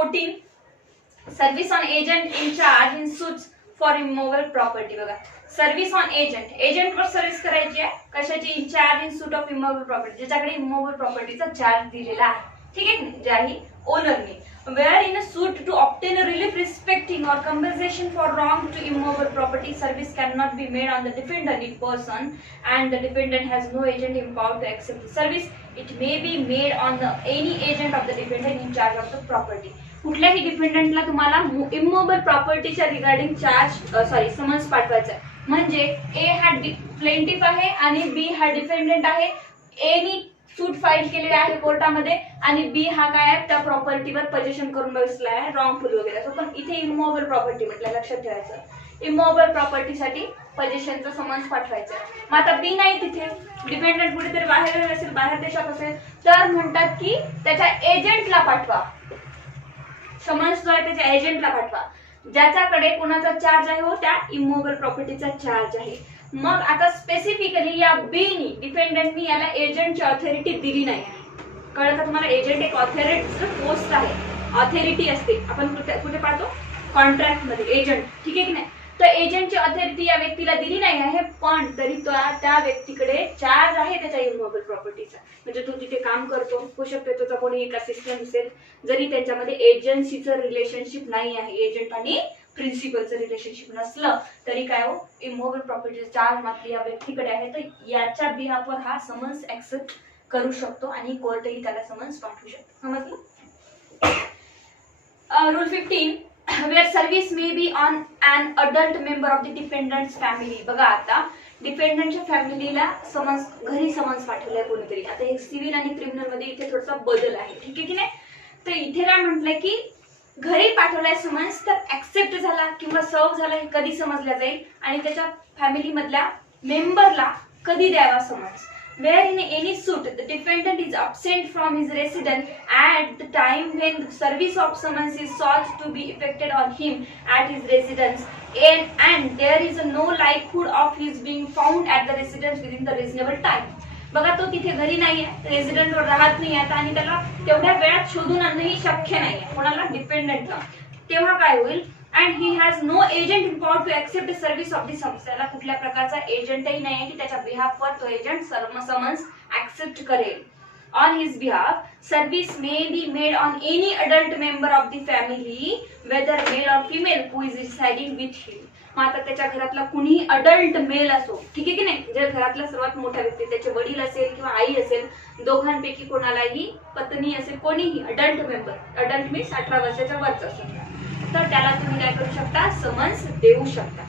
14 service on agent in charge in suits for immovable property. बघा, service on agent, एजंटवर service करायची आहे कशाची, in charge in suit of immovable property, ज्याच्याकडे immovable प्रॉपर्टीचा charge दिलेला आहे, ठीक आहे, ज्याही ओनरने, where in a suit to obtain a relief respecting or compensation for wrong to immovable property, service cannot be made on the defendant in person and the defendant has no agent empowered to accept the service. It may be made on the any agent of the defendant in charge of the property. कुठल्याही डिफेंडंटला तुम्हाला immovable प्रॉपर्टीच्या regarding summons पाठवायचा आहे. म्हणजे ए हा plaintiff आहे आणि बी हा डिफेंडंट आहे. एनी सूट फाईल केलेली आहे कोर्टामध्ये आणि बी हा काय आहे, त्या प्रॉपर्टीवर पोजेशन करून बसला आहे रॉंगफुल वगैरे. पण इथे इमोवेबल प्रॉपर्टी म्हटलं, लक्षात ठेवायचं, इमोवेबल प्रॉपर्टीसाठी पोजेशनचा समन्स पाठवायचा. मग आता बी नाही तिथे, डिपेंडंट कुठेतरी बाहेर असेल, बाहेर देशात असेल, तर म्हणतात की त्याच्या एजंटला पाठवा. समन्स जो आहे त्याच्या एजंटला पाठवा, ज्याच्याकडे कोणाचा चार्ज आहे, हो त्या इमोवेबल प्रॉपर्टीचा चार्ज आहे. मग आता स्पेसिफिकली या बीनी, डिफेंडंटनी याला एजंटची ऑथॉरिटी दिली नाही आहे. कळलं का तुम्हाला? एजंट एक ऑथॉरिटी पोस्ट आहे, ऑथॉरिटी असते. आपण कुठे पाहतो, कॉन्ट्रॅक्ट मध्ये एजंट, ठीक आहे की नाही. तर एजंटची ऑथॉरिटी या व्यक्तीला दिली नाही आहे, पण तरी त्या व्यक्तीकडे चार्ज आहे त्याच्या इमोवेबल प्रॉपर्टीचा. म्हणजे तू तिथे काम करतो, होऊ शकतो तुझा कोणी एक असिस्टंट असेल, जरी त्यांच्यामध्ये एजन्सीचं रिलेशनशिप नाही आहे, एजंट आणि प्रिन्सिपलचं रिलेशनशिप नसलं तरी काय हो, इमोवेबल प्रॉपर्टीचा चार्ज मात्र या व्यक्तीकडे आहे. तर याच्या बिहाफवर हा समन्स ऍक्सेप्ट करू शकतो आणि कोर्टही त्याला समन्स पाठवू शकतो. समजलं? Rule 15 where service may be on an adult member of the defendant's family. बघा, आता डिफेंडंटच्या फॅमिलीला समन्स, घरी समन्स पाठवलाय कोणीतरी. आता हे सिव्हिल आणि क्रिमिनल मध्ये इथे थोडासा बदल आहे, ठीक आहे की नाही. तर इथे काय म्हटलंय की घरी पाठवलाय समन्स, तर ऍक्सेप्ट झाला किंवा सर्व झाला हे कधी समजल्या जाईल आणि त्याच्या फॅमिली मधल्या मेंबरला कधी द्यावा summons. Where in any suit the defendant is absent from his residence at the time when the service of summons is sought to be effected on him at his residence and there is no likelihood of his being found at the residence within the reasonable time. बघा, तो तिथे घरी नाहीये, resident वर राहत नाही आता आणि त्याला तेवढ्या वेळात शोधून आणणंही शक्य नाहीये कोणाला, डिपेंडंटला. तेव्हा काय होईल, and he has no agent empowered to accept the service of the summons. त्याला कुठल्या प्रकारचा एजंटही नाही आहे की त्याच्या बिहाफवर तो एजंट समन्स ऍक्सेप्ट करेल. On his behalf, service may be made on any adult member of the family, whether male or female, who is residing with him. मग आता त्याच्या घरातला कुणीही अडल्ट मेल असो, ठीक आहे की नाही, जे घरातला सर्वात मोठा व्यक्ती, त्याचे वडील असेल किंवा आई असेल, दोघांपैकी कोणालाही पत्नी असेल, कोणीही अडल्ट मेंबर, अडल्ट मीन्स 18 वर्षाच्या वरचा असेल, तर त्याला तुम्ही काय करू शकता, समन्स देऊ शकता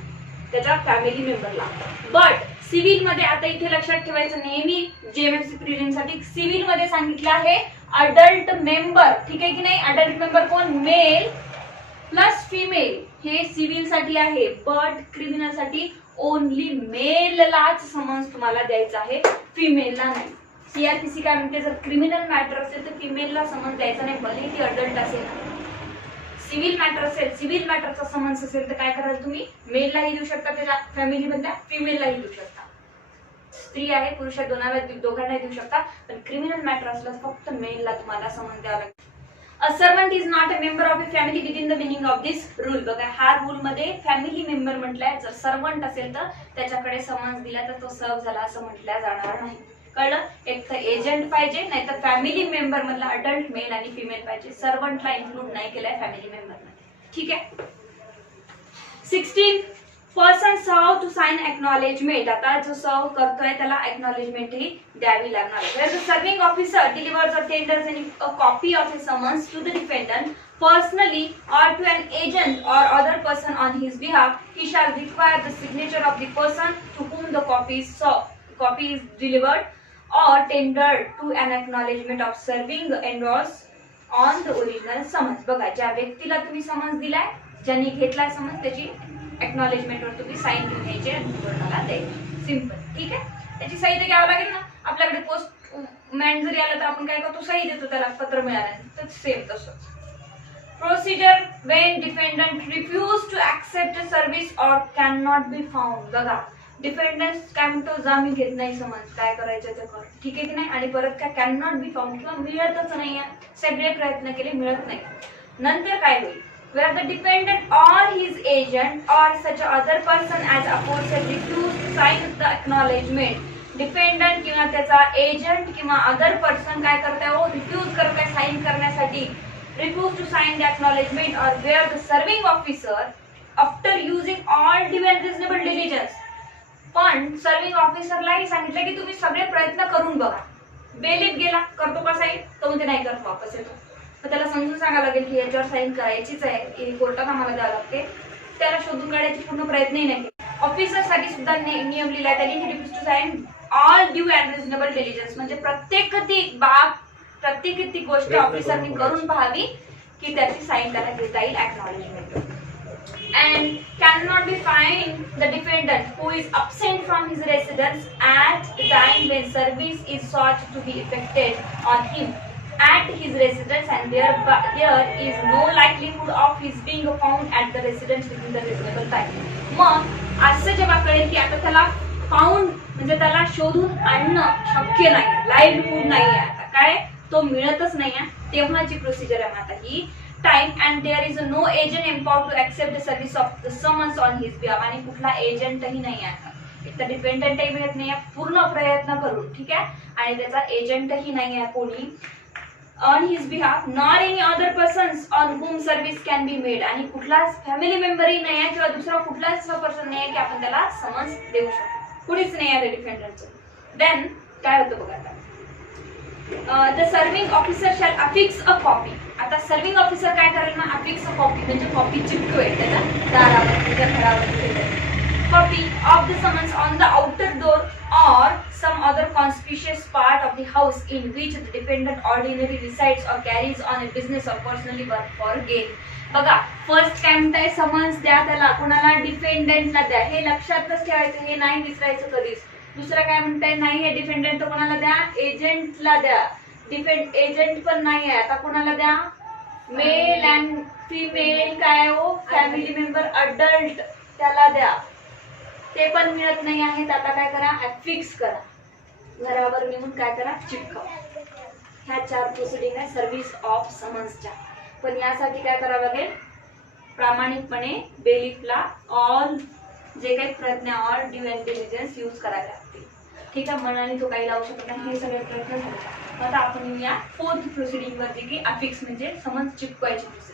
त्याच्या फॅमिली मेंबरला. बट सिव्हिल मध्ये आता इथे लक्षात ठेवायचं, नेहमी जेएमएफसी प्रिलिम्स साठी सिव्हिल मध्ये सांगितलं आहे अडल्ट मेंबर, ठीक आहे की नाही. अडल्ट मेंबर कोण, मेल प्लस फिमेल, हे सिव्हिल साठी आहे. बट क्रिमिनल साठी ओनली मेललाच समन्स तुम्हाला द्यायचा आहे, फिमेलला नाही. सीआरपीसी काय म्हणते, जर क्रिमिनल मॅटर असेल तर फिमेलला समन्स द्यायचा नाही, भले ती अडल्ट असेल. सिव्हिल मॅटर असेल, सिव्हिल मॅटरचा समन्स असेल तर काय कराल तुम्ही, मेललाही देऊ शकता, त्याच्या फॅमिली मधल्या फिमेललाही देऊ शकता. स्त्री आहे पुरुष दोघांनाही देऊ शकता, पण क्रिमिनल मॅटर असलं फक्त मेलला तुम्हाला समन्स द्यावा लागेल. A servant is not a member of a family within the meaning of this rule. बघा, हा रूल मध्ये फॅमिली मेंबर म्हटलंय, जर सर्वंट असेल तर त्याच्याकडे समन्स दिला तर तो सर्व झाला असं म्हटलं जाणार नाही. कळलं? एक तर एजंट पाहिजे, नाही तर फॅमिली मेंबर मधला अडल्ट मेल आणि फिमेल पाहिजे. सर्वंटला इन्क्लूड नाही केलंय फॅमिली मेंबर मध्ये, ठीक आहे. 16 पर्सन सर्व टू साइन एक्नॉलेजमेंट. आता जो सर्व करतोय त्याला एक्नॉलेजमेंट ही द्यावी लागणार. Where the serving officer delivers or tenders a copy of a summons to the defendant personally or to an agent or other person on his behalf, he shall require the signature of the person to whom the copy is delivered or tendered to an acknowledgement of serving endorsed on the original summons. बघा, ज्या व्यक्तीला तुम्ही summons दिलाय, ज्यांनी घेतलाय summons, त्याची acknowledgement वर तुम्ही साइन घेऊन घ्यायचे आणि कोर्टाला द्यायचे. सिंपल, ठीक आहे. त्याची सही तर घ्यावं लागेल ना. आपल्याकडे पोस्टमॅन जरी आला तर आपण काय करतो, सही देतो त्याला, पत्र मिळालं तर सेम तसंच. Procedure when defendant refuse to accept service or can not be found. बघा, डिफेंडंट काय म्हणतो, जा मी घेत नाही समन्स, काय करायचं ते कर, ठीक आहे की नाही. आणि परत काय, कॅन नॉट बी फाउंड किंवा मिळतच नाही, सगळे प्रयत्न केले मिळत नाही. नंतर काय होईल, where the defendant or his agent or such other person as aforesaid refuse to sign the acknowledgement. Dependent किंवा त्याचा एजंट किंवा अदर पर्सन काय करताय, हो रिफ्यूज करताय साइन करण्यासाठी, refuse to sign the acknowledgement or where the serving officer after using all due and reasonable diligence. पण serving ऑफिसरलाही सांगितलं की तुम्ही सगळे प्रयत्न करून बघा. बेलीफ गेला, करतो का साईन, तो म्हणजे नाही करत, वापस येतो. मग त्याला समजून सांगायला लागेल की याच्यावर साईन करायचीच आहे, की कोर्टात आम्हाला द्यावं लागते. त्याला शोधून काढायचे पूर्ण प्रयत्नही नाही केले. ऑफिसरसाठी सुद्धा नियम लिहिलाय त्यांनी, refuse to sign all due and reasonable diligence, म्हणजे प्रत्येक ती बाब, प्रत्येक ती गोष्ट ऑफिसरनी करून पाहावी की त्याची साईन त्याला घेता येईल acknowledgement. And cannot be fined the defendant who is absent from his residence at the time when service is sought to be effected on him at his residence, and there is no likelihood of his being found at the residence within the reasonable time. मग असं जेव्हा कळेल की आता त्याला found म्हणजे त्याला शोधून आणणं शक्य नाही, लाईव्हलीहूड नाही आहे, आता काय तो मिळतच नाही आहे, तेव्हाची प्रोसिजर आहे आता ही time. And there is no agent empowered to accept the service of the summons on his behalf. आणि कुठला एजंटही नाही आहे, एक तर डिपेंडंटही मिळत नाही आहे पूर्ण प्रयत्न करून, ठीक आहे, आणि त्याचा एजंटही नाही आहे कोणी on his behalf, nor any other persons on hmm service can be made. आणि कुठलाच फॅमिली मेंबरही नाही आहे किंवा दुसरा कुठलाच पर्सन नाही आहे की आपण त्याला समन्स देऊ शकतो, कुणीच नाही आहे डिफेंडरचं. देन काय होतं बघा आता, the serving officer shall affix a copy. आता सर्विंग ऑफिसर काय करेल ना, अफिक्स अ कॉपी म्हणजे कॉपी चिपकवेल त्याच्या दारावर, त्याच्या घरावर, copy of the summons on the outer door or some other conspicuous part of the house in which the defendant ordinarily resides or carries on a business or personally work for gain. बघा, first काय म्हणताय, summons द्या त्याला, कोणाला, डिफेंडंटला द्या, हे लक्षातच ठेवायचं, हे नाही विसरायचं कधीच. दुसरं काय म्हणताय, नाही हे डिफेंडंट तर कोणाला द्या, एजंटला द्या. एजंट पण नाही आहे, आता कोणाला द्या, मेल अँड फिमेल काय हो फॅमिली मेंबर अडल्ट त्याला द्या. ते पण मिळत नाही आहेत, आता काय करा, फिक्स करा, घरावर नेऊन काय करा, चिपकावा. ह्या 4 प्रोसिडिंग आहे सर्व्हिस ऑफ समन्सच्या. पण यासाठी काय करावं लागेल, प्रामाणिकपणे बेलीफला ऑल जे काही प्रयत्न all due and diligence use करायला लागतील, ठीक आहे. मनाने तो काही लावू शकत नाही, हे सगळे प्रयत्न झाले. आता आपण येऊया 4th प्रोसिडिंग वरती की अफिक्स म्हणजे समन्स चिपकवायची proceeding.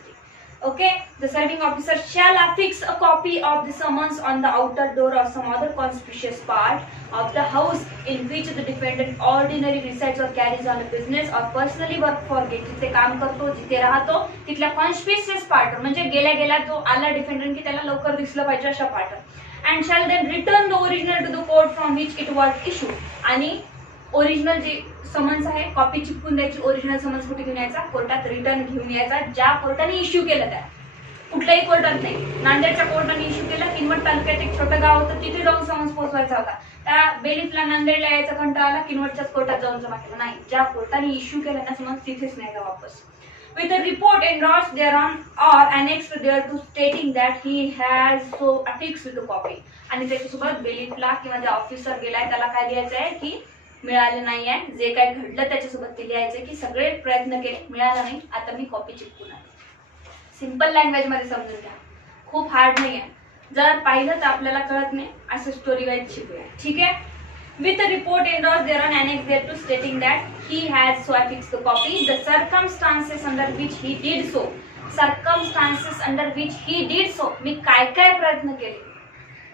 Okay, the serving officer shall affix a copy of the summons on the outer door or some other conspicuous part of the house in which the defendant ordinarily resides or carries on a business or personally work for gain. जिथे काम करतो, जिथे राहतो, तिथल्या conspicuous part म्हणजे गेल्या गेल्या जो आला डिफेंडंट की त्याला लवकर दिसलं पाहिजे अशा part. And shall then return the original to the court from which it was issued. आणि ओरिजिनल जे समन्स आहे कॉपी चिपकून द्यायची, ओरिजिनल समन्स कुठे घेऊन यायचा, कोर्टात रिटर्न घेऊन यायचा, ज्या कोर्टाने इश्यू केलं त्या. कुठल्याही कोर्टात नाही, नांदेडच्या कोर्टाने इश्यू केलं, किनवट तालुक्यात एक छोटं गाव होतं, तिथे जाऊन समन्स पोहोचवायचा होता. त्या बेलीफला नांदेडला यायचा कंटाळा आला, किनवटच्याच कोर्टात जाऊन जमा केला. नाही, ज्या कोर्टाने इश्यू केलं ना समन्स तिथेच नाही का वापस. With a report endorsed thereon or annexed thereto stating that he has so affixed the copy. आणि त्याच्यासोबत बेलीफला किंवा जे ऑफिसर गेलाय त्याला काय लिहायचं आहे की मिळाले नाही आहे, जे काय घडलं त्याच्यासोबत ते लिहायचं की सगळे प्रयत्न केले, मिळाला नाही, आता मी कॉपी चिपकून आहे. सिंपल लँग्वेज मध्ये समजून घ्या, खूप हार्ड नाही आहे. जर पाहिलं तर आपल्याला कळत नाही, असं स्टोरी वाईज शिकूया, ठीक आहे. With a report endorsed thereon annexed thereto stating that he has so affixed the copy, the circumstances under which he did so. Circumstances under which he did so. मी काय काय प्रयत्न केले,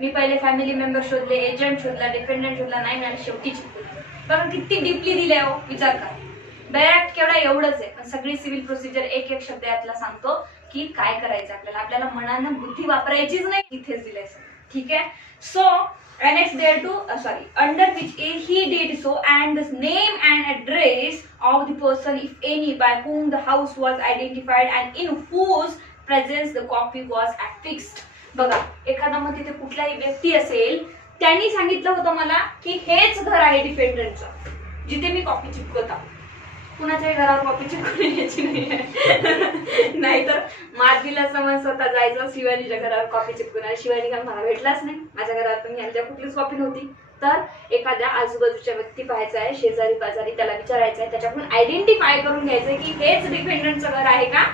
मी पहिले फॅमिली मेंबर शोधले, agent शोधला, dependent शोधला, नाही मिळाले, शेवटी चिपकून. बघा किती डीपली दिले हो, विचार करा. बॅक्ट केवढा एवढंच आहे, पण सगळी सिव्हिल प्रोसिजर एक एक शब्द यातला सांगतो की काय करायचं आपल्याला. आपल्याला मनानं बुद्धी वापरायचीच नाही, इथेच दिलंय, ठीक आहे. So annexed thereto, under which he did so, and the name and address of the person, if any, by whom the house was identified and in whose presence the copy was affixed. बघा, एखादा मग तिथे कुठलाही व्यक्ती असेल, त्यांनी सांगितलं होतं मला की हेच घर आहे डिफेंडंटचं, जिथे मी कॉपी चिपकवता. कुणाच्याही घरावर कॉपी चिपकून यायची नाही, नाहीतर माधवीला समज स्वतः जायचं शिवानीच्या घरावर कॉपी चिपकून. आणि शिवानी का मला भेटलाच नाही, माझ्या घरात पण यांच्या कुठलीच कॉपी नव्हती. तर एखाद्या आजूबाजूच्या व्यक्ती पाहायचा आहे, शेजारी पाजारी, त्याला विचारायचं आहे, त्याच्याकडून आयडेंटिफाय करून घ्यायचंय की हेच डिफेंडंटचं घर आहे का,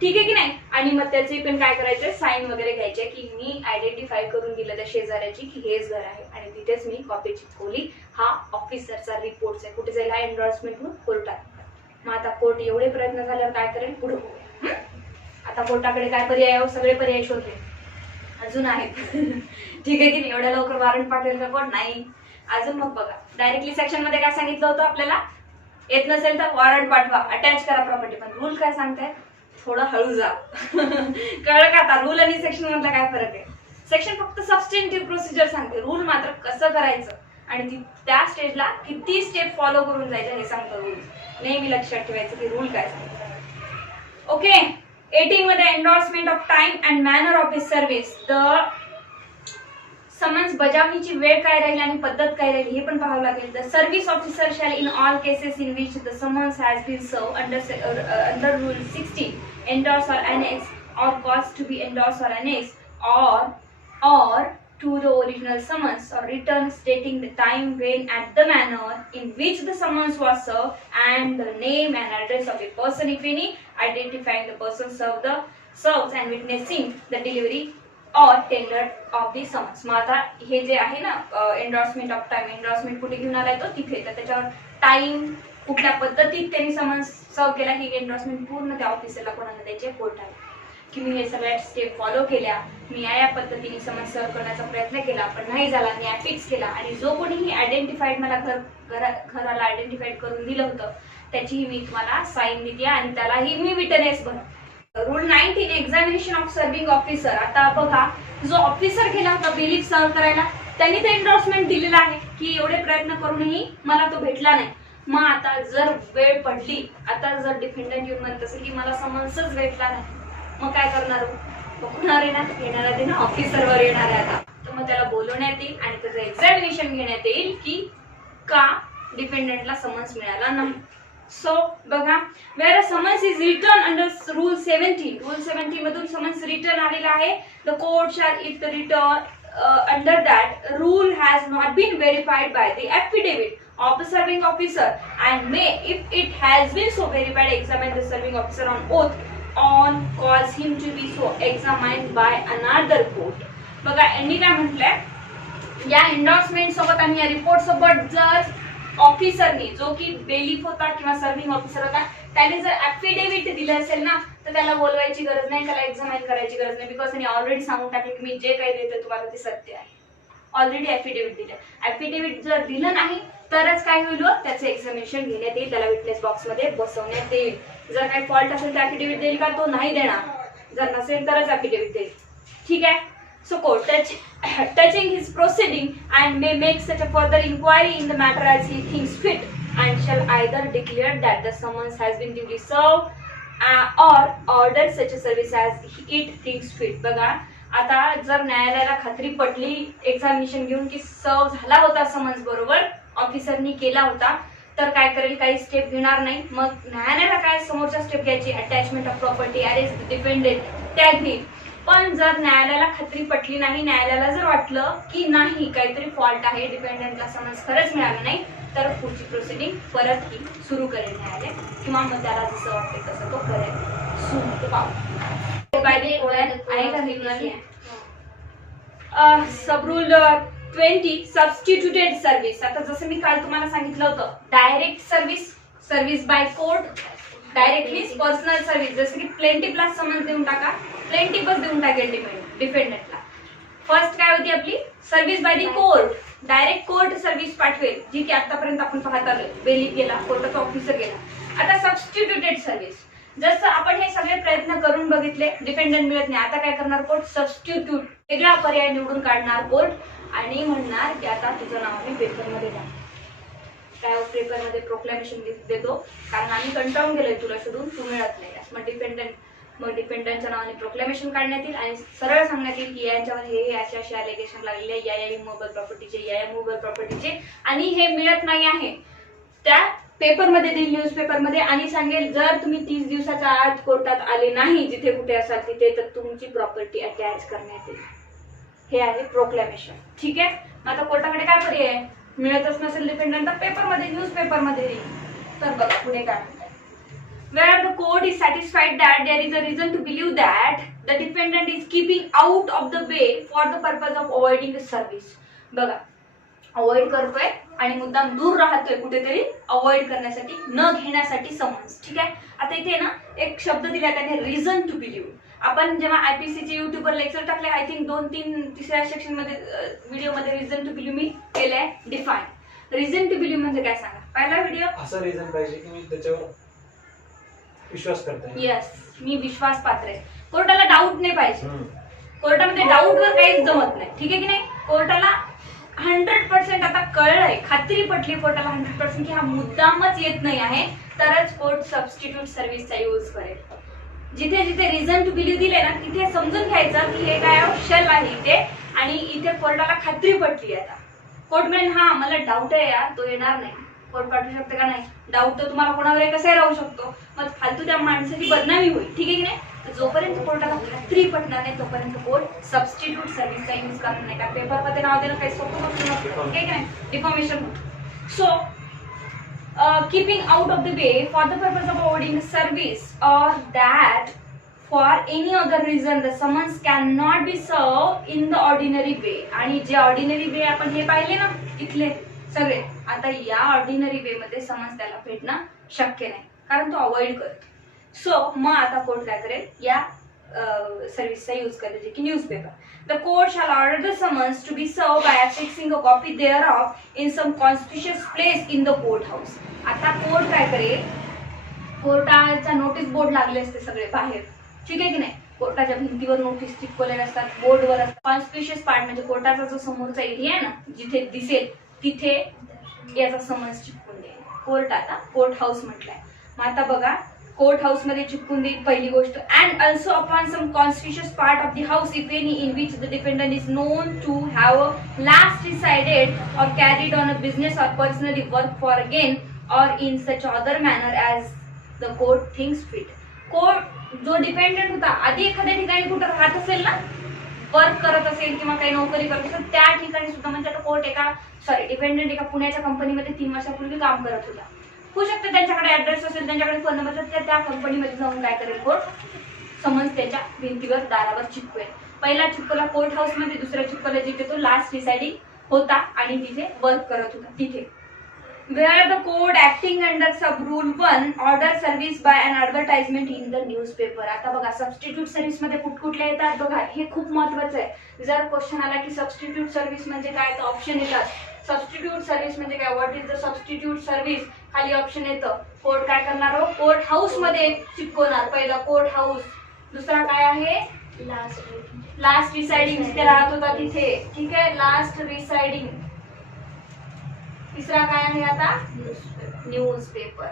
ठीक आहे की नाही. आणि मग त्याचे पण काय करायचे, साईन वगैरे घ्यायचे की मी आयडेंटिफाय करून दिलं त्या शेजाऱ्याची की हेच घर आहे, आणि तिथेच मी कॉपी चिटकवली. हा ऑफिसरचा रिपोर्ट आहे. कुठे जाईल, एन्डॉर्समेंट म्हणून कोर्टात. मग आता कोर्ट एवढे प्रयत्न झाल्यावर काय करेल, पुढे बघू. आता कोर्टाकडे काय पर्याय, सगळे पर्याय शोधले, अजून आहेत. ठीक आहे की नाही. एवढ्या लवकर वॉरंट पाठवेल का कोण, नाही. अजून मग बघा, डायरेक्टली सेक्शन मध्ये काय सांगितलं होतं आपल्याला, येत नसेल तर वॉरंट पाठवा, अटॅच करा प्रॉपर्टी. पण रूल काय सांगताय, थोडं हळू जा. कळलं का आता रूल आणि सेक्शन मधला काय फरक आहे. सेक्शन फक्त सबस्टेंटिव्ह प्रोसिजर सांगते, रूल मात्र कसं करायचं आणि त्या स्टेजला किती स्टेप फॉलो करून जायचं हे सांगतो रूल. नेहमी लक्षात ठेवायचं की रूल काय सांगतो. ओके. 18 मध्ये endorsement of time and manner of his service. The summons बजावणीची वेळ काय राहील आणि पद्धत काय राहील हे पण पाहावं लागेल. The service officer shall in all cases in which the summons has been served under rule 16 endorse or annex or cause to be endorsed or annexed or to the original summons or return stating the time, when and the manner in which the summons was served and the name and address of a person if any, identifying the person serves and witnessing the delivery or tender of the summons. मग आता हे जे आहे ना endorsement of time, endorsement कुठे घेऊन आलाय तो तिथे, तर त्याच्यावर टाइम कुठल्या पद्धतीत त्यांनी समन्स सर्व केला ही एन्डॉर्समेंट पूर्ण त्या ऑफिसरला कोणाला द्यायचे, कोर्टाला. की मी हे सगळ्या स्टेप फॉलो केल्या, मी या पद्धतीने समन्स सर्व करण्याचा प्रयत्न केला पण नाही झाला, न्याय फिक्स केला, आणि जो कोणीही आयडेंटिफाईड मला घराला आयडेंटिफाईड करून दिलं होतं त्याचीही मी तुम्हाला साईन दिली आणि त्यालाही मी विटनेस बनव. Rule 19 examination of serving officer. आता बघा, जो ऑफिसर गेला होता बिलीफ सर्व करायला त्यांनी ते एन्डॉर्समेंट दिलेला आहे की एवढे प्रयत्न करूनही मला तो भेटला नाही. मग आता जर वेळ पडली, आता जर डिफेंडंट येऊन म्हणत असेल की मला समन्सच भेटला नाही, मग काय करणार, बघणार येणार ना ऑफिसरवर येणार आहे आता. तर मग त्याला बोलवण्यात येईल आणि त्याचं एक्झामिनेशन घेण्यात येईल की का डिफेंडंटला समन्स मिळाला नाही. सो बघा, where a summons is return under rule 17, rule 17 मधून समन्स रिटर्न आलेला आहे. The court shall if the return under that rule has not been verified by the affidavit of the serving officer and may, if it has been so verified, examine the serving officer on oath on cause him to be so examined by another court. बघा यांनी काय म्हटलंय, या endorsement सोबत आणि या report सोबत जर ऑफिसरनी, जो की बेलीफ होता किंवा सर्व्हिंग ऑफिसर होता, त्याने जर ऍफिडेव्हिट दिलं असेल ना तर त्याला बोलवायची गरज नाही, त्याला एक्झामाइन करायची गरज नाही. बिकॉज त्यांनी ऑलरेडी सांगून टाकले की मी जे काही देते तुम्हाला ते सत्य आहे. ऑलरेडी ऍफिडेव्हिट दिलं. ऍफिडेव्हिट जर दिलं नाही तरच काय होईल, त्याचं एक्झामिनेशन घेण्यात येईल, त्याला विटनेस बॉक्स मध्ये बसवण्यात येईल. जर काही फॉल्ट असेल तर ऍफिडेव्हिट देईल का, तो नाही देणार. जर नसेल तरच ऍफिडेव्हिट देईल. ठीक आहे. So court touching his proceeding and may make such a further inquiry in the matter as he thinks fit and shall either declare that the summons has been duly served or order such a service as it thinks fit. बघा, आता जर न्यायालयाला खात्री पटली examination घेऊन की सर्व झाला होता समन्स बरोबर, ऑफिसरनी केला होता, तर काय करेल, काही स्टेप घेणार नाही. मग न्यायालयाला काय समोरच्या स्टेप घ्यायची, attachment of property, arrest dependent, त्या घेईल. पण जर न्यायालयाला खात्री पटली नाही, न्यायालयाला जर वाटलं की नाही काहीतरी फॉल्ट आहे, डिपेंडंटला समन्स खरंच मिळालं नाही, तर पुढची प्रोसिडिंग परत ही सुरू करेल न्यायालय, किंवा मग त्याला जसं वाटते तसं तो करेल. सब रूल 20 सबस्टिट्यूटेड सर्व्हिस. आता जसं मी काल तुम्हाला सांगितलं होतं, direct service, service by court, directly personal service. जसं की प्लेंटिफला समन्स देऊन टाका, प्लेंटिफच देऊन टाकेल डिफेंडंटला. फर्स्ट काय होती आपली, service by the court, direct court service पाठवेल, जी की आतापर्यंत आपण पाहत आलोय, बेलीफ गेला, कोर्टाचा ऑफिसर गेला. आता सबस्टिट्यूटेड सर्व्हिस, जसं आपण हे सगळे प्रयत्न करून बघितले, डिफेंडंट मिळत नाही, आता काय करणार कोर्ट, सबस्टिट्यूट, वेगळा पर्याय निवडून काढणार कोर्ट आणि म्हणणार की आता तुझं नाव आम्ही पेपरमध्ये द्या. काय पेपरमध्ये प्रोक्लेमेशन देतो, कारण आम्ही कंटाळून गेलोय तुला शोधून, तू मिळत नाही. मग डिपेंडंटच्या नावाने प्रोक्लेमेशन काढण्यात येईल आणि सरळ सांगण्यात येईल की यांच्यावर हे असे असे अलिगेशन लागलेले, या इमोबल प्रॉपर्टीचे, या मूवेबल प्रॉपर्टीचे, आणि हे मिळत नाही आहे. त्या पेपरमध्ये देईल, न्यूजपेपरमध्ये, आणि सांगेल जर तुम्ही 30 दिवसाच्या आत कोर्टात आले नाही, जिथे कुठे असाल तिथे, तर तुमची प्रॉपर्टी अटॅच करण्यात येईल. हे आहे प्रोक्लेमेशन. ठीक आहे. मग आता कोर्टाकडे काय पर्याय आहे, मिळतच नसेल डिपेंडंट तर पेपरमध्ये, न्यूजपेपरमध्ये देईल. तर बघा पुढे काय म्हणतात, where the court is satisfied that there is a reason to believe that the defendant is keeping out of the way for the purpose of avoiding the service. बघा, अवॉइड करतोय आणि मुद्दाम दूर राहतोय कुठेतरी अवॉइड करण्यासाठी, न घेण्यासाठी समन्स. ठीक आहे. आता इथे ना एक शब्द दिला त्याने, रिझन टू बिलीव्ह. आपण जेव्हा आयपीसीचे युट्यूबवर लेक्चर टाकले, आय थिंक 2-3 तिसऱ्या सेक्शन मध्ये व्हिडिओ मध्ये रिझन टू बिलीव्ह मी केलंय डिफाईन. रिझन टू बिलीव्ह म्हणजे काय सांगा. पहिला व्हिडिओ असं रिझन पाहिजे की मी त्याच्यावर विश्वास करते. यस, मी विश्वास पात्र आहे. कोर्टाला डाऊट नाही पाहिजे. कोर्टामध्ये डाऊट वर काहीच जमत नाही. ठीक आहे की नाही. कोर्टाला 100% आता कळलंय, खात्री पटली कोर्टाला 100% की हा मुद्दामच येत नाही आहे, तरच कोर्ट सबस्टिट्यूट सर्व्हिसचा यूज करेल. जिथे जिथे रिझन टू बिलीव्ह दिले ना तिथे समजून घ्यायचं की हे काय शल आहे इथे, आणि इथे कोर्टाला खात्री पटली. आता कोर्ट म्हणेल हा मला डाऊट आहे यार, तो येणार नाही. कोर्ट पाठवू शकते का नाही. डाऊट तर तुम्हाला कोणावर कसंही राहू शकतो, मग फालतू त्या माणसाची बदनामी होईल. ठीक आहे की नाही. जोपर्यंत कोर्टाला खात्री पटणार नाही तोपर्यंत कोर्ट सबस्टिट्यूट सर्व्हिसचा यूज करणार नाही. का पेपरमध्ये नाव देणं काही सोपं नसतं. ठीक आहे की नाही. Deformation. So keeping out of the way for the purpose of avoiding service or that for any other reason the summons cannot be served in the ordinary way. आणि जे ऑर्डिनरी वे आपण हे पाहिले ना इथले सगळे, आता या ऑर्डिनरी वे मध्ये समन्स त्याला भेटणं शक्य नाही कारण तो अवॉइड करतो. सो मग आता कोर्ट काय करेल, या सर्व्हिसचा यूज करेल जे की newspaper. The court shall order the summons to be served by affixing a copy thereof in some conspicuous place in the courthouse. आता कोर्ट काय करेल, कोर्टाचा नोटीस बोर्ड लागले असते सगळे बाहेर. ठीक आहे की नाही. कोर्टाच्या भिंतीवर नोटीस चिपकवलेले असतात, बोर्डवर असतात. कॉन्स्पिशियस पार्ट म्हणजे कोर्टाचा जो समोरचा एरिया आहे ना जिथे दिसेल तिथे याचा समन्स चिपकून देईल. कोर्ट आता कोर्ट हाऊस म्हटलंय. मग आता बघा कोर्ट हाऊस मध्ये चिपकून देईल पहिली गोष्ट. And also upon some conspicuous part of the house if any in which the dependant is known to have last resided or carried on a business or personally work for again or in such other manner as the court thinks fit. Court जो dependant होता आधी एखाद्या ठिकाणी कुठं राहत असेल ना, work करत असेल किंवा काही नोकरी करत असेल त्या ठिकाणी सुद्धा, म्हणजे आता कोर्ट डिपेंडंट एका पुण्याच्या कंपनीमध्ये 3 वर्षापूर्वी काम करत होता. होऊ शकतं त्यांच्याकडे ऍड्रेस असेल, त्यांच्याकडे फोन नंबर असेल, त्या कंपनीमध्ये जाऊन काय करेल कोर्ट, समन्स त्याच्या भिंतीवर दारावर चिपकवेल. पहिला चिपकवला कोर्ट हाऊस मध्ये, दुसरा चिपकवला जिथे तो लास्ट रिसाइडिंग होता आणि तिथे वर्क करत होता तिथे. Where the court acting under sub rule 1 order service by an advertisement in the newspaper. आता बघा सबस्टिट्यूट सर्व्हिस मध्ये कुठकुठल्या येतात बघा, हे खूप महत्त्वाचं आहे. जर क्वेश्चन आला की सबस्टिट्यूट सर्व्हिस म्हणजे काय तर ऑप्शन येतात. सबस्टिट्यूट सर्व्हिस म्हणजे काय, what is the substitute service, खाली ऑप्शन येतं. कोर्ट काय करणार, कोर्ट हाऊस मध्ये चिपकवणार. पहिला कोर्ट हाऊस, दुसरा काय आहे लास्ट रिसाइडिंग जिथे राहत होता तिथे. ठीक आहे, लास्ट रिसाइडिंग. तिसरा काय आहे आता न्यूजपेपर.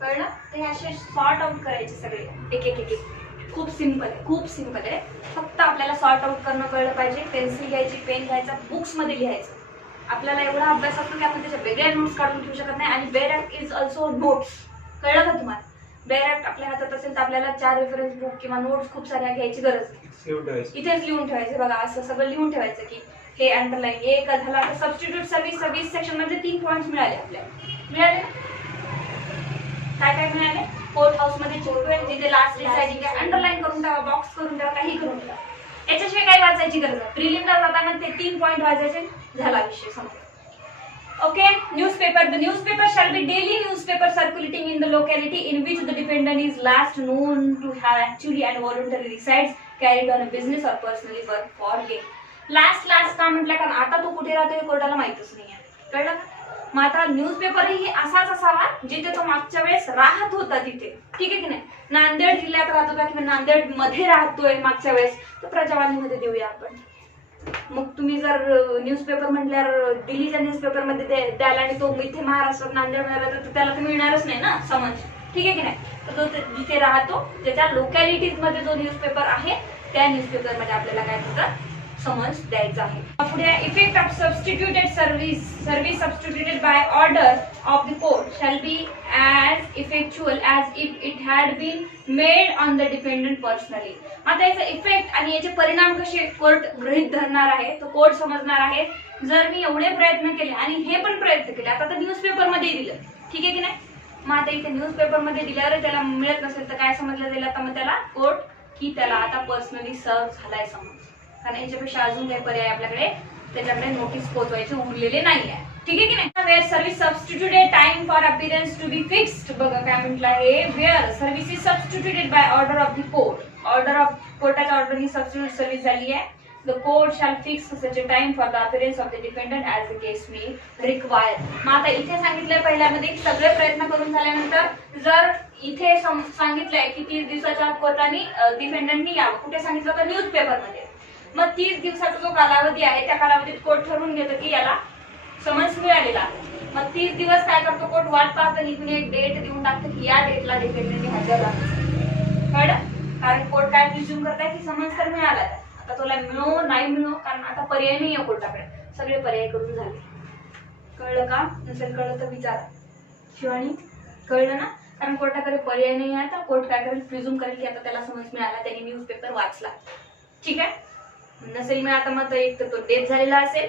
कळलं. ते असे सॉर्ट आउट करायचे सगळे एक एक एक एक. खूप सिंपल आहे, खूप सिंपल आहे. फक्त आपल्याला सॉर्ट आउट करणं कळलं पाहिजे. पेन्सिल घ्यायची, पेन घ्यायचा, बुक्स मध्ये लिहायचं. आपल्याला एवढा अभ्यास असतो की आपण त्याच्या वेगळ्या नोट्स काढून ठेवू शकत नाही. आणि bare act is also notes. कळलं का तुम्हाला. बेअर ऍक्ट आपल्या हातात असेल तर आपल्याला 4 रेफरन्स बुक किंवा नोट्स खूप साऱ्या घ्यायची गरज नाही. इथेच लिहून ठेवायचं. बघा असं सगळं लिहून ठेवायचं की हे अंडरलाईन एक झाला. आता सबस्टिट्यूट सर्व्हिस 20 सेक्शन मध्ये 3 पॉइंट्स मिळाले आपल्याला. मिळाले ना. काय काय मिळाले, कोर्ट हाऊस मध्ये चिपकवेल जिथे लास्ट रिसाइडिंग आहे, अंडरलाईन करून ठेवा, बॉक्स करून ठेवा, काही करून ठेवा. याच्याशिवाय काही वाचायची गरज नाही. प्रिलिमला जाताना ते 3 पॉइंट वाचायचे, झाला विषय संपला. Okay, newspaper. The newspaper shall be daily newspaper circulating in the locality in which the defendant is last known to have actually and voluntarily resides, carried on a business or personally work for gain. Last का म्हटलं कारण आता तो कुठे राहतोय कोर्टाला माहितच नाहीये. कळलं. मग आता न्यूजपेपरही असाच असावा जिथे तो मागच्या वेळेस राहत होता तिथे. ठीक आहे की नाही. नांदेड जिल्ह्यात राहत होता किंवा नांदेड मध्ये राहतोय मागच्या वेळेस, तर प्रजावाणीमध्ये देऊया आपण. मग तुम्ही जर न्यूजपेपर म्हटल्यावर दिल्लीच्या न्यूजपेपर मध्ये द्यायला आणि तो इथे महाराष्ट्रात नांदेड मध्ये तर त्याला तर मिळणारच नाही ना समज. ठीक आहे की नाही. तर तो जिथे राहतो त्याच्या लोकॅलिटीज मध्ये जो न्यूजपेपर आहे त्या न्यूजपेपर मध्ये आपल्याला काय होतं समन्स द्यायचा आहे. पुढे effect of substituted service substituted by order of the court shall be as effectual as if it had been made on the dependent personally. आता याचा इफेक्ट आणि याचे परिणाम कसे कोर्ट गृहीत धरणार आहे, तो कोर्ट समजणार आहे. जर मी एवढे प्रयत्न केले आणि हे पण प्रयत्न केले, आता तर न्यूजपेपर मध्ये दिलं. ठीक आहे की नाही. मग आता इथे न्यूजपेपर मध्ये दिल्यावर त्याला मिळत नसेल तर काय समजलं जाईल आता मग त्याला कोर्ट की त्याला आता पर्सनली सर्व झालाय समज, कारण याच्यापेक्षा अजून काही पर्याय आपल्याकडे त्याच्याकडे नोटीस पोहोचवायचे उरलेले नाही आहे. ठीक आहे की नाही. Where service substituted time for appearance to be fixed. बघा काय म्हटलं आहे, where service is substituted by order of the court. Order of कोर्टाच्या ऑर्डरनी सबस्टिट्यूट सर्व्हिस झाली आहे. The court shall fix such a time for the appearance of the defendant as the case may require. मग आता इथे सांगितलंय पहिल्यामध्ये सगळे प्रयत्न करून झाल्यानंतर जर इथे सांगितलंय की 30 दिवसाच्या आत कोर्टाने डिफेंडंटनी यावं, कुठे सांगितलं तर न्यूजपेपर मध्ये. मग 30 दिवसाचा जो कालावधी आहे त्या कालावधीत कोर्ट ठरवून घेतो की याला समन्स मिळालेला आहे. मग 30 दिवस काय करतो कोर्ट, वाट पाहतो आणि इथून एक डेट देऊन टाकतो की या डेटला डिफेंडंटने हजर राहायचं. कळलं? कारण कोर्ट काय प्रिझ्युम करताय की समन्स तर मिळाला आहे, आता तुला मिळो नाही मिळो, कारण आता पर्याय नाही आहे कोर्टाकडे, सगळे पर्याय करून झाले. कळलं का? नसेल कळलं तर विचारा. शिवानी कळलं ना? कारण कोर्टाकडे पर्याय नाही आहे, तर कोर्ट काय करेल, प्रिझ्युम करेल की आता त्याला समज मिळाला, त्यांनी न्यूजपेपर वाचला. ठीक आहे. नसेल मिळाला मग एक तर तो डेथ झालेला असेल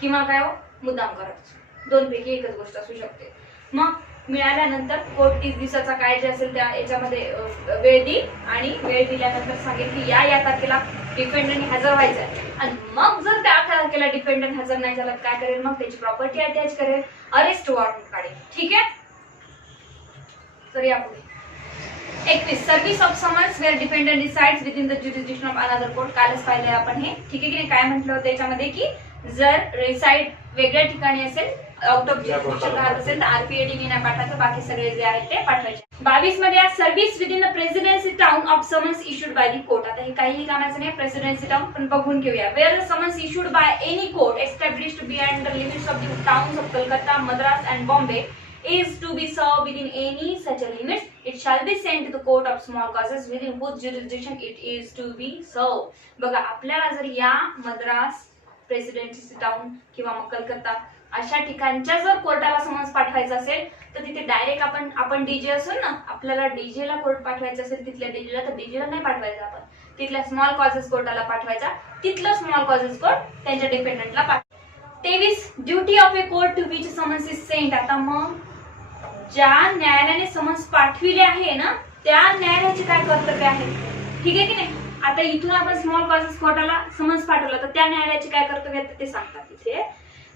किंवा काय हो मुद्दाम करत, दोन पैकी एकच गोष्ट असू शकते. मग मिळाल्यानंतर कोर्ट 30 दिवसाचा काय जे असेल त्या याच्यामध्ये वेळ देईल आणि वेळ दिल्यानंतर सांगेल की या तारखेला डिफेंडंट हजर व्हायचं आहे. आणि मग जर त्या तारखेला डिफेंडंट हजर नाही झाला काय करेल, मग त्याची प्रॉपर्टी अटॅच करेल, अरेस्ट वॉरंट काढेल. ठीक आहे. तर यापुढे 21 service of summons where defendant decides within the jurisdiction of another court. कालच पाहिलंय आपण हे. ठीक आहे की नाही. काय म्हटलं होतं याच्यामध्ये की जर रिसाइड वेगळ्या ठिकाणी असेल, आउट ऑफ ज्युरिसडिक्शन राहत असेल तर आरपीएडी नाही पाठवायचं, बाकी सगळे जे आहे ते पाठवायचे. 22 मध्ये service with in the presidency town of summons issued by the court. आता हे काही कामाचं नाही, प्रेसिडेन्सी टाउन पण बघून घेऊया. Where the summons issued by any court established beyond the limits of the towns of Calcutta, Madras and Bombay is to be served within any such a limits, it shall be sent to the court of small causes within whose jurisdiction it is to be served. बघा आपल्याला जर या Madras, presidency town किंवा मग कलकत्ता अशा ठिकाणच्या जर कोर्टाला समन्स पाठवायचं असेल तर तिथे डायरेक्ट आपण डीजे असेल ना, आपल्याला डीजे ला कोर्ट पाठवायचं असेल तिथल्या डीजेला, तर डीजेला नाही पाठवायचं, आपण तिथल्या स्मॉल कॉजेस कोर्टाला पाठवायचा. तिथलं स्मॉल कॉजेस कोर्ट त्यांच्या डिपेंडंटला पाठवायचं. 23 duty of a court to which summons is sent. आता मग ज्या न्यायालयाने समन्स पाठविले आहे ना त्या न्यायालयाचे काय कर्तव्य आहे. ठीक आहे की नाही. आता इथून आपण स्मॉल कॉजेस कोर्टाला समन्स पाठवलं तर त्या न्यायालयाचे काय कर्तव्य आहेत ते सांगतात इथे.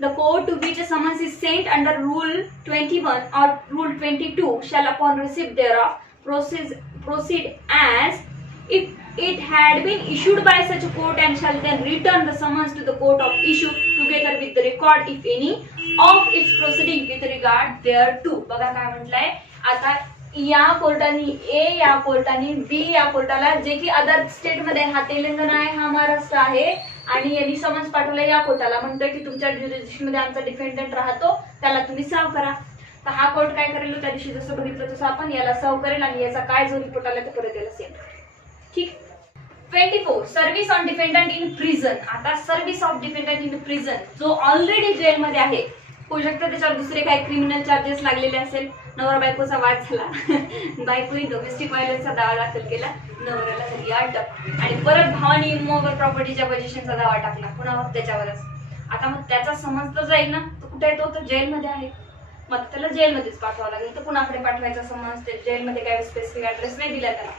The court to which a summons is sent under Rule 21 or Rule 22 shall upon receipt thereof proceed as if it had been issued by such a court and shall then return the summons to the court of issue together with the record if any of its proceeding with regard thereto. बघा काय म्हटलंय आता, या कोर्टाने ए, या कोर्टाने बी, या कोर्टाला जे की अदर स्टेट मध्ये, हा तेलंगणा आहे, हा महाराष्ट्र आहे, आणि यांनी समन्स पाठवलं या कोर्टाला, म्हणतोय की तुमच्या ज्युरिसडिक्शन मध्ये आमचा डिफेंडंट राहतो, त्याला तुम्ही सर्व करा. तर हा कोर्ट काय करेल, त्या दिवशी जसं बघितलं तसं आपण याला सर्व करेल आणि याचा काय जो रिपोर्ट आला ते परत याला सेंड. ठीक. 24 सर्व्हिस ऑन डिफेंडंट इन प्रिझन. आता सर्व्हिस ऑफ डिफेंडंट इन प्रिझन जो ऑलरेडी जेलमध्ये आहे, होऊ शकतं त्याच्यावर दुसरे काही क्रिमिनल चार्जेस लागलेले असेल, नवरा बायकोचा वाद झाला, बायकोने डोमेस्टिक व्हायलन्सचा दावा दाखल केला, नवऱ्याला झाली अटक, आणि परत भावाने इमोबल प्रॉपर्टीच्या पोझिशनचा दावा टाकला पुन्हा त्याच्यावरच. आता मग त्याचा समज तर जाईल ना, तो कुठे येतो, तर जेलमध्ये आहे, मग त्याला जेलमध्येच पाठवावं लागेल. तर कुणाकडे पाठवायचा समज, ते जेलमध्ये काय स्पेसिफिक ऍड्रेस नाही दिला त्याला.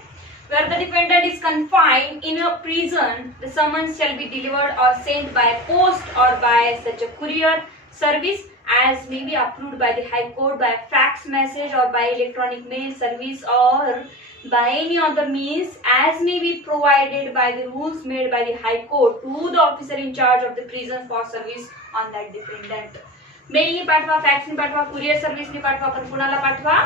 Where the defendant is confined in a prison, the summons shall be delivered or sent by post or by such a courier service as may be approved by the High Court by fax message or by electronic mail service or by any other means as may be provided by the rules made by the High Court to the officer in charge of the prison for service on that defendant. Melanie पाठवा, फॅक्सनी पाठवा, courier सर्व्हिसनी पाठवा, पण कुणाला पाठवा,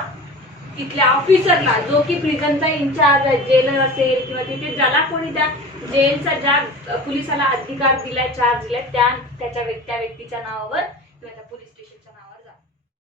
तिथल्या ऑफिसरला, जो की प्रिझनचा इन्चार्ज आहे, जेलर असेल किंवा तिथे ज्याला कोणी त्या जेलचा ज्या पोलिसाला अधिकार दिलाय, चार्ज दिलाय, त्या व्यक्तीच्या नावावर